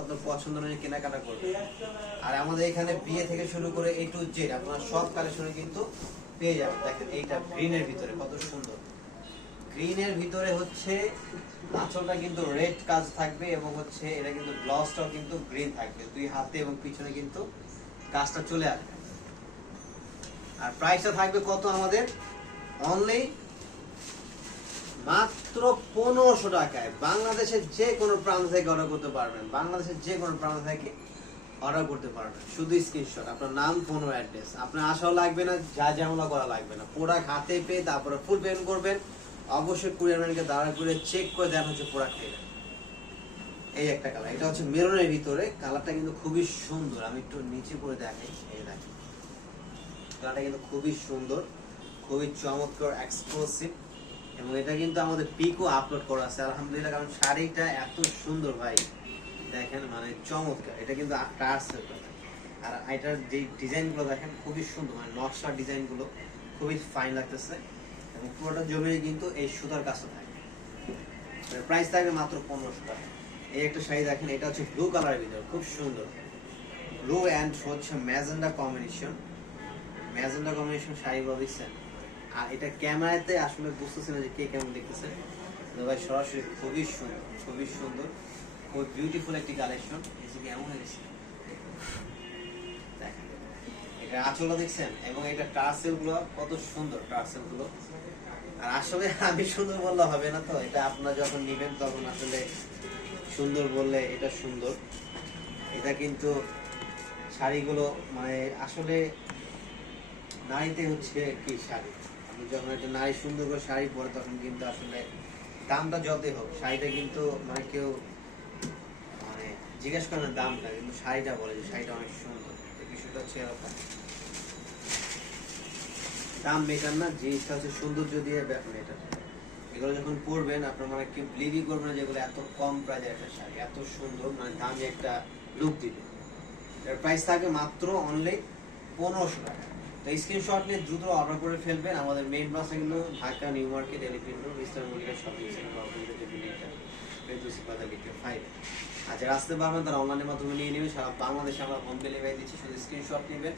আপনার পছন্দ অনুযায়ী কেনাকাটা করবেন। আর আমাদের এখানে বিয়ে থেকে শুরু করে A to Z আপনারা সব কালেকশনে কিন্তু পেয়ে যাবেন। দেখেন এইটা গ্রিনের ভিতরে কত সুন্দর, গ্রিনের ভিতরে হচ্ছে আঁচলটা কিন্তু রেড কাজ থাকবে এবং হচ্ছে এটা কিন্তু গ্লসটাও কিন্তু গ্রিন থাকবে, দুই হাতে এবং পিছনে কিন্তু কাজটা চলে আসবে। আর প্রাইসটা থাকবে কত আমাদের, অনলি মাত্র 1500 টাকায়। বাংলাদেশের যে কোনো প্রান্ত থেকে অর্ডার করতে পারবেন, বাংলাদেশের যে কোনো প্রান্ত থেকে অর্ডার করতে পারবেন। শুধু স্ক্রিনশট, আপনার নাম, ফোন ও অ্যাড্রেস, আপনার আসাও লাগবে না, যা ঝামেলা করা লাগবে না। প্রোডাক্ট হাতে পেয়ে তারপরে ফুল পেমেন্ট করবেন। অবশ্যই কুরিয়ার ম্যানকে দাঁড়া করে চেক করে দেন হচ্ছে প্রোডাক্ট নেবেন। এই একটা কালার, এটা হচ্ছে মেরুনের ভিতরে, কালারটা কিন্তু খুবই সুন্দর। আমি একটু নিচে করে দেখাই, এই দেখেন কালারটা কিন্তু খুবই সুন্দর, খুবই চমৎকার, এক্সক্লুসিভ। এবং এটা কিন্তু আমাদের পিকও আপলোড করা আছে আলহামদুলিল্লাহ, কারণ শাড়িটা এত সুন্দর ভাই, দেখেন মানে চমৎকার। এটা কিন্তু টার্সেল, আর এটার যে ডিজাইনগুলো দেখেন খুবই সুন্দর, মানে নকশার ডিজাইনগুলো খুবই ফাইন লাগতেছে। এবং পুরোটা জমিয়ে কিন্তু এই সুতার কাজটা থাকে। প্রাইস থাকবে মাত্র 1500 টাকা। এই একটা শাড়ি দেখেন, এটা হচ্ছে ব্লু কালারের ভিতরে, খুব সুন্দর ব্লু অ্যান্ড হচ্ছে ম্যাজেন্ডা কম্বিনেশন, ম্যাজেন্ডা কম্বিনেশন শাড়িগুলো দেখছেন। আর এটা ক্যামেরাতে আসলে বুঝতেছে না যে কে কেমন দেখতেছে, ভাই সরাসরি খুবই সুন্দর, খুবই সুন্দর, খুব বিউটিফুল একটি কালেকশন। এসে কেমন হয়েছে দেখেন, এটা আঁচলটা দেখছেন এবং এটা টার্সেল গুলো কত সুন্দর, টার্সেল গুলো। আর আসলে আমি সুন্দর বললে হবে না, তো এটা আপনারা যখন নিবেন তখন আসলে সুন্দর বললে এটা সুন্দর। এটা কিন্তু শাড়িগুলো মানে আসলে নারীতে হচ্ছে কি শাড়ি, আপনি যখন একটা নারী সুন্দর করে শাড়ি পরে তখন কিন্তু আসলে দামটা যতই হোক শাড়িটা কিন্তু মানে কেউ মানে জিজ্ঞেস করে না দামটা, কিন্তু শাড়িটা বলে যে শাড়িটা অনেক সুন্দর। বিষয়টা হচ্ছে এরকম, দাম মেটার না, জিনিসটা হচ্ছে সৌন্দর্য দিয়ে মেটার। এগুলো যখন পরবেন আপনার মানে কেউ বিলিভই করবে না যেগুলো এত কম প্রাইজের একটা শাড়ি এত সুন্দর, মানে দামি একটা লুক দিবে। এর প্রাইস থাকবে মাত্র অনলি 1500 টাকা। তো স্ক্রিনশট নিয়ে দ্রুত অর্ডার করে ফেলবেন। আমাদের মেইন ব্রাঞ্চ কিন্তু Dhaka new market, elephant road, eastern Mallika shopping centre, অপোজিটে যে বিল্ডিংটা ফেরদৌসি বাজার গেটের 5। আর যারা আসতে পারবেন তারা অনলাইনের মাধ্যমে নিয়ে নেবেন। সারা বাংলাদেশে আমরা হোম ডেলিভারি দিচ্ছি, শুধু স্ক্রিনশট নেবেন,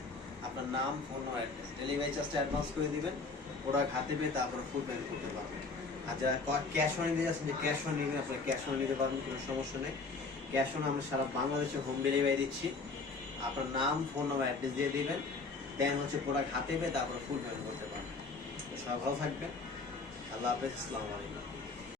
আপনার নাম, ফোন ও অ্যাড্রেস, ডেলিভারি চার্জটা অ্যাডভান্স করে দিবেন, প্রোডাক্ট হাতে পেয়ে তারপরে ফুল পেমেন্ট করতে পারবেন। আর যারা ক্যাশ অন নিতে যাচ্ছেন, যে ক্যাশ অন নেবেন আপনারা ক্যাশ অন নিতে পারবেন, কোনো সমস্যা নেই। ক্যাশ অন আমরা সারা বাংলাদেশে হোম ডেলিভারি দিচ্ছি। আপনার নাম, ফোন নাম্বার, অ্যাড্রেস দিয়ে দিবেন, দেন হচ্ছে প্রোডাক্ট হাতে পেয়ে তারপরে ফুল পেমেন্ট করতে পারবেন। সবাই ভালো থাকবেন, আল্লাহ হাফেজ, আসসালামু আলাইকুম।